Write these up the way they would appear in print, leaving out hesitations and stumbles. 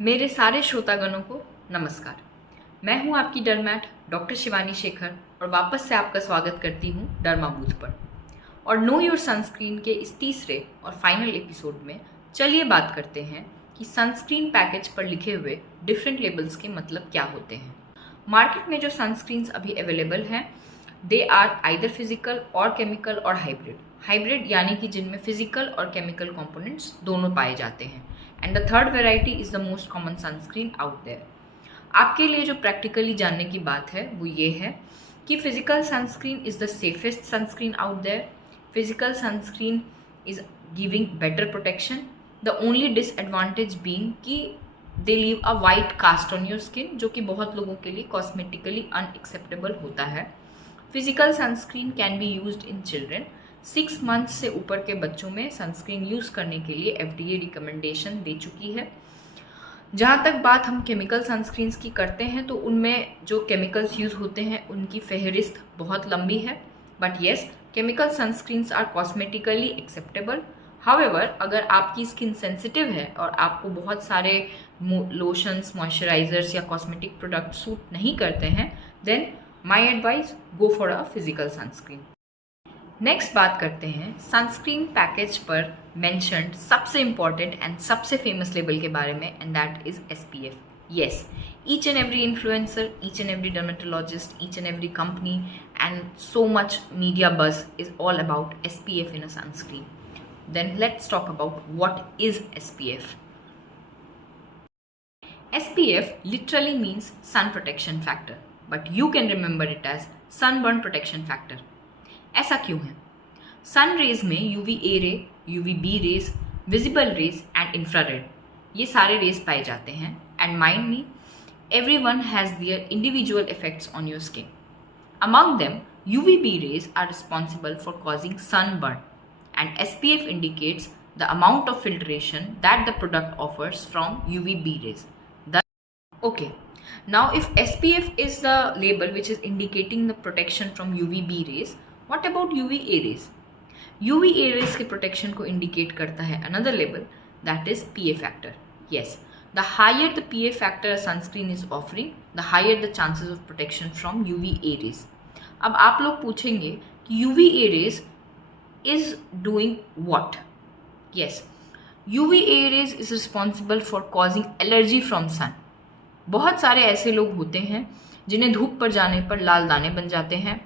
मेरे सारे श्रोतागणों को नमस्कार। मैं हूं आपकी डरमैट डॉक्टर शिवानी शेखर और वापस से आपका स्वागत करती हूं डरमा बूथ पर। और नो योर सनस्क्रीन के इस तीसरे और फाइनल एपिसोड में चलिए बात करते हैं कि सनस्क्रीन पैकेज पर लिखे हुए डिफरेंट लेबल्स के मतलब क्या होते हैं। मार्केट में जो सनस्क्रीन्स अभी अवेलेबल हैं दे आर आइदर फिजिकल और केमिकल और हाइब्रिड यानी कि जिनमें फिजिकल और केमिकल कंपोनेंट्स दोनों पाए जाते हैं। And the third variety is the most common sunscreen out there. आपके लिए जो प्रैक्टिकली जानने की बात है वो ये है कि physical sunscreen is the safest sunscreen out there. Physical sunscreen is giving better protection, the only disadvantage being कि they leave a white cast on your skin, जो कि बहुत लोगों के लिए कॉस्मेटिकली अनएक्सेप्टेबल होता है। Physical sunscreen can be used in children. 6 months से ऊपर के बच्चों में सनस्क्रीन यूज़ करने के लिए FDA रिकमेंडेशन दे चुकी है। जहाँ तक बात हम केमिकल सनस्क्रीन्स की करते हैं तो उनमें जो केमिकल्स यूज़ होते हैं उनकी फहरिस्त बहुत लंबी है, but yes chemical sunscreens are cosmetically acceptable. However अगर आपकी स्किन सेंसिटिव है और आपको बहुत सारे लोशंस, मॉइस्चराइजर्स या कॉस्मेटिक प्रोडक्ट सूट नहीं करते हैं, then my advice go for a physical sunscreen. Next बात करते हैं सनस्क्रीन पैकेज पर मेंशन्ड सबसे इम्पॉर्टेंट एंड सबसे फेमस लेबल के बारे में, and that is SPF। Yes, each and every influencer, each and every dermatologist, each and every company and so much media buzz is all about SPF in a sunscreen. Then let's talk about what is SPF. SPF literally means sun protection factor, but you can remember it as sunburn protection factor. ऐसा क्यों है? Sun rays में UVA ray, UVB rays, visible rays and infrared, ये सारे rays पाए जाते हैं। And mind me, everyone has their individual effects on your skin. Among them, UVB rays are responsible for causing sunburn, and SPF indicates the amount of filtration that the product offers from UVB rays. Okay, now if SPF is the label which is indicating the protection from UVB rays, what about UVA rays? UVA rays के protection को indicate करता है another label, that is PA factor. Yes, the higher the PA factor a sunscreen is offering, the higher the chances of protection from UVA rays. अब आप लोग पूछेंगे कि UVA rays is doing what? Yes, UVA rays is responsible for causing allergy from sun. बहुत सारे ऐसे लोग होते हैं जिन्हें धूप पर जाने पर लाल दाने बन जाते हैं,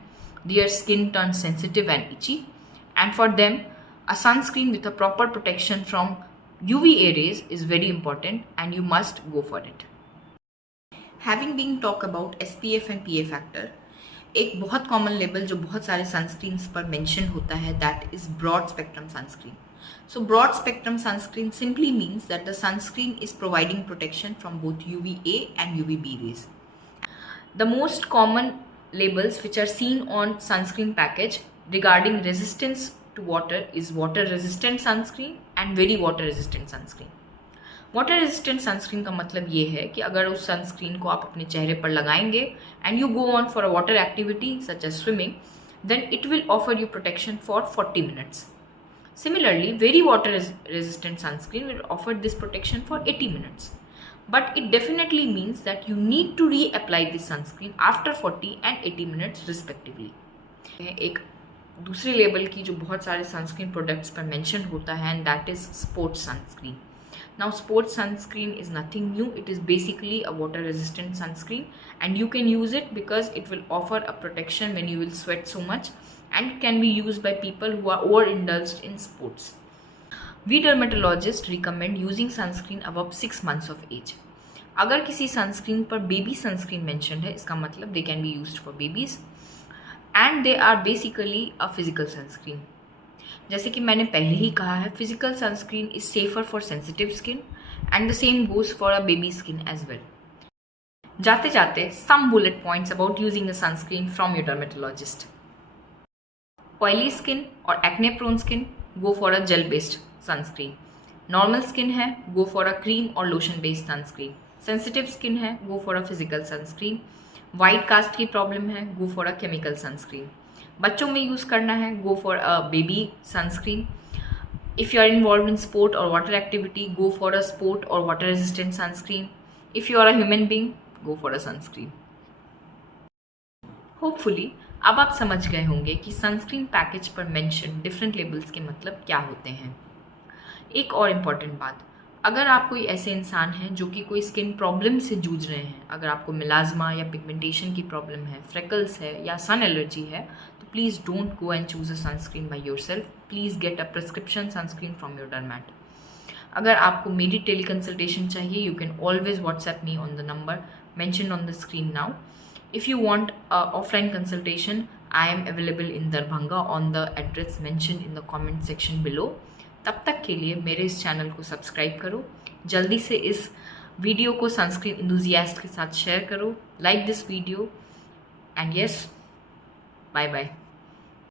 their skin turns sensitive and itchy, and for them a sunscreen with a proper protection from UVA rays is very important and you must go for it. Having been talk about SPF and PA factor, एक बहुत common label जो बहुत सारे sunscreens पर mention होता है that is broad spectrum sunscreen. So broad spectrum sunscreen simply means that the sunscreen is providing protection from both UVA and UVB rays. The most common labels which are seen on sunscreen package regarding resistance to water is water resistant sunscreen and very water resistant sunscreen. Water resistant sunscreen का मतलब ये है कि अगर उस sunscreen को आप अपने चेहरे पर लगाएंगे and you go on for a water activity such as swimming, then it will offer you protection for 40 minutes. Similarly, very water resistant sunscreen will offer this protection for 80 minutes. But it definitely means that you need to reapply this sunscreen after 40 and 80 minutes respectively. एक दूसरे level की जो बहुत सारे sunscreen products पर mention होता है and that is sports sunscreen. Now sports sunscreen is nothing new. It is basically a water resistant sunscreen and you can use it because it will offer a protection when you will sweat so much and can be used by people who are overindulged in sports. We dermatologists recommend using sunscreen above 6 months of age. अगर किसी sunscreen पर baby sunscreen mentioned है इसका मतलब they can be used for babies and they are basically a physical sunscreen. जैसे कि मैंने पहले ही कहा है, physical sunscreen is safer for sensitive skin and the same goes for a baby skin as well. जाते जाते some bullet points about using a sunscreen from your dermatologist. Oily skin और acne prone skin, go for a gel based sunscreen. Normal skin है, go for a cream और lotion based sunscreen. Sensitive skin है, go for a physical sunscreen. White cast की problem है, go for a chemical sunscreen. बच्चों में use करना है, go for a baby sunscreen. If you are involved in sport or water activity, go for a sport or water resistant sunscreen. If you are a human being, go for a sunscreen. Hopefully अब आप समझ गए होंगे कि sunscreen package पर mention different labels के मतलब क्या होते हैं। एक और इम्पॉर्टेंट बात, अगर आप कोई ऐसे इंसान हैं जो कि कोई स्किन प्रॉब्लम से जूझ रहे हैं, अगर आपको मिलाज्मा या पिगमेंटेशन की प्रॉब्लम है, फ्रेकल्स है या सन एलर्जी है, तो please don't go and choose a sunscreen by yourself. Please get a prescription sunscreen from your डर्मैट। अगर आपको मेरी टेली कंसल्टेशन चाहिए, you can always WhatsApp me on the number mentioned on the screen now. If you want offline consultation, I am available in Darbhanga on the address mentioned in the comment section below. तब तक के लिए मेरे इस channel को subscribe करो, जल्दी से इस वीडियो को सनस्क्रीन इंथुजियास्ट के साथ शेयर करो, like this video and yes, bye bye.